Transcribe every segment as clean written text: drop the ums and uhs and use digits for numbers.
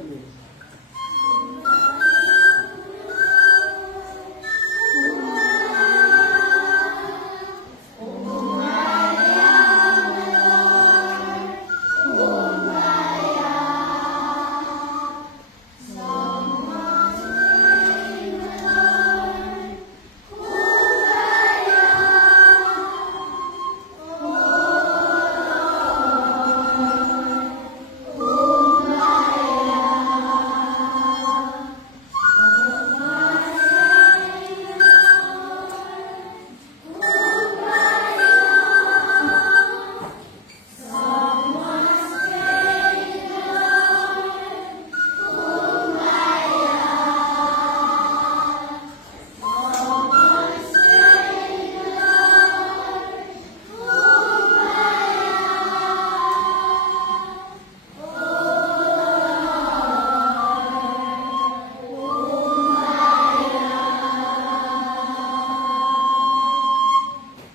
of you.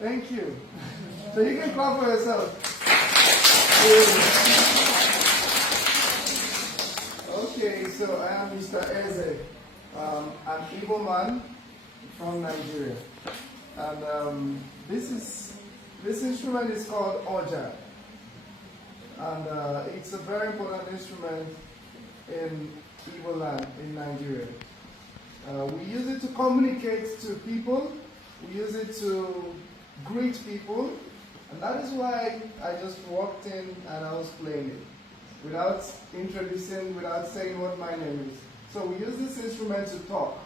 Thank you. So you can clap for yourself. Okay, so I am Mr. Eze. I'm Igbo man from Nigeria. And this instrument is called Oja. And it's a very important instrument in Igbo land in Nigeria. We use it to communicate to people. We use it to greet people, and that is why I just walked in and I was playing it without introducing, without saying what my name is. So we use this instrument to talk.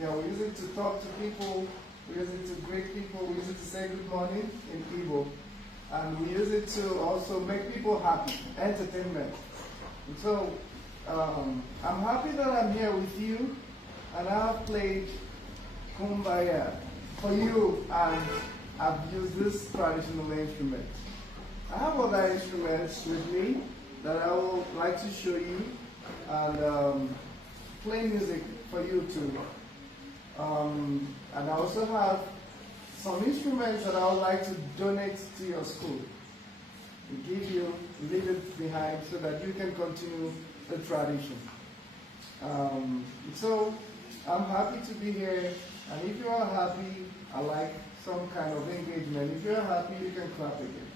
Yeah, we use it to talk to people, we use it to greet people, we use it to say good morning in Igbo, and we use it to also make people happy, entertainment. And so I'm happy that I'm here with you, and I have played Kumbaya for you, and I've used this traditional instrument. I have other instruments with me that I would like to show you and play music for you too. And I also have some instruments that I would like to donate to your school, to give you, leave it behind so that you can continue the tradition. So I'm happy to be here. And if you are happy, I like some kind of engagement. If you're happy, you can clap again.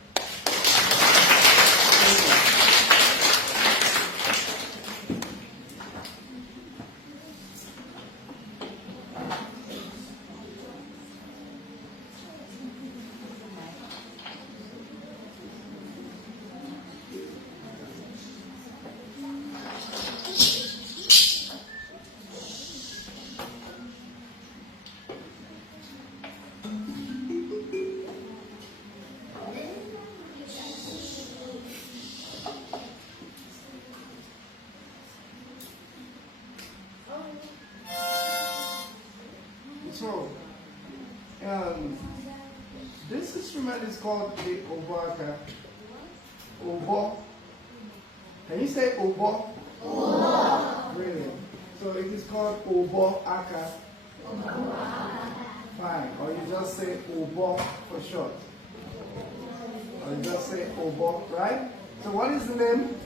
So, this instrument is called the oboaka. Obo. Can you say obo? Obo. Really? So it is called oboaka. Fine. Or you just say obo for short. Or you just say obo, right? So what is the name?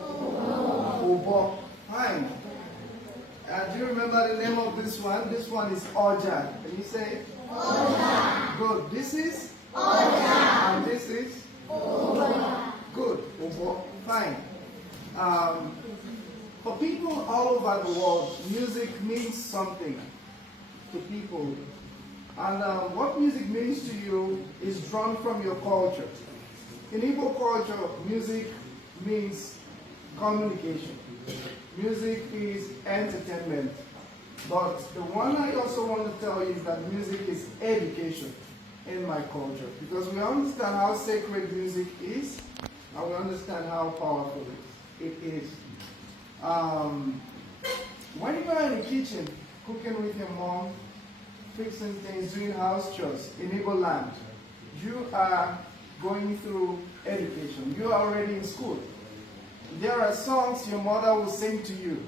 Obo. Fine. Do you remember the name of this one? This one is Oja. Can you say? Oja. Good. This is? Oja. And this is? Oja. Good. Obo. Fine. For people all over the world, music means something to people. And what music means to you is drawn from your culture. In Igbo culture, music means communication. Music is entertainment. But the one I also want to tell you is that music is education in my culture. Because we understand how sacred music is, and we understand how powerful it is. When you are in the kitchen, cooking with your mom, fixing things, doing house chores in Igbo land, you are going through education. You are already in school. There are songs your mother will sing to you.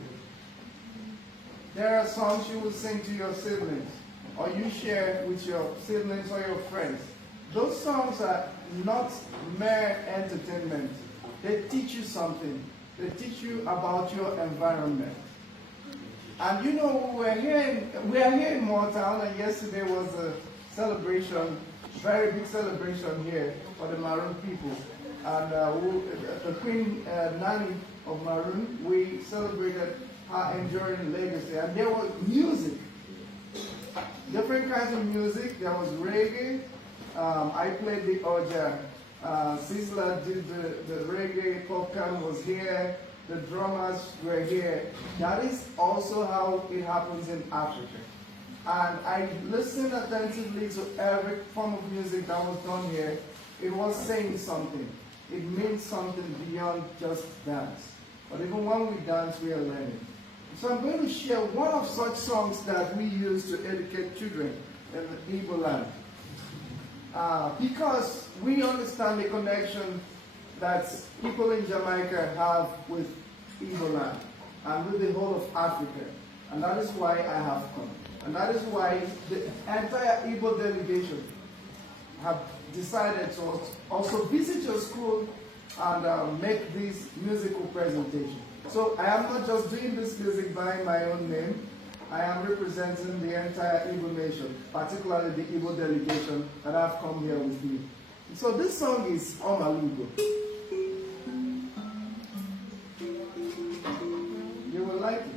There are songs you will sing to your siblings, or you share with your siblings or your friends. Those songs are not mere entertainment. They teach you something. they teach you about your environment. And you know, we are here in Motown, and yesterday was a celebration, very big celebration here for the Maroon people. And the Queen Nanny of Maroon, we celebrated her enduring legacy. And there was music, different kinds of music. There was reggae. I played the Oja. Sisla did the reggae. Popcam was here. The drummers were here. That is also how it happens in Africa. And I listened attentively to every form of music that was done here. It was saying something. It means something beyond just dance. But even when we dance, we are learning. So I'm going to share one of such songs that we use to educate children in the Igbo land. Because we understand the connection that people in Jamaica have with Igbo land and with the whole of Africa. And that is why I have come. And that is why the entire Igbo delegation have decided to also visit your school and make this musical presentation. So I am not just doing this music by my own name. I am representing the entire Igbo nation, particularly the Igbo delegation that have come here with me. So this song is Omalugo. You will like it.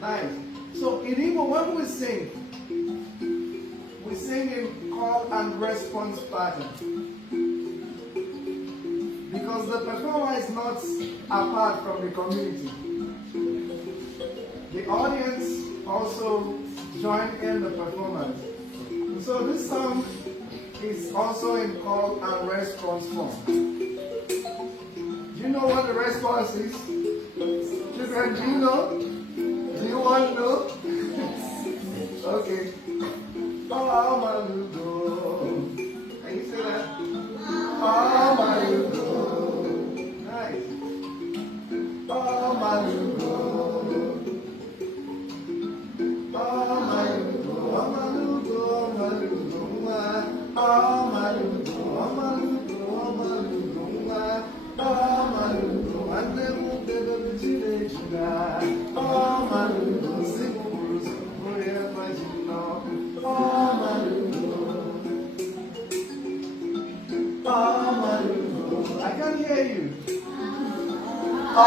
Nice. So in Igbo, when we sing in call and response pattern. Because the performer is not apart from the community. The audience also join in the performance. So this song is also in call and response form. Do you know what the response is? Children, do you know? Do you want to know? Okay. Oh, Malugo. Can you say that? Oh, Malugo. Nice. Oh, Malugo. Oh, Malugo. Oh, Malugo. Oh, Malugo. Oh, Malugo. Oh, Malugo. Oh, Malugo. Oh, Malugo. And then we'll get the village. Oh, Malugo. Sing blues. Wherever you know. Oh, Malugo. Oh, Malugo. I can hear you. Oh,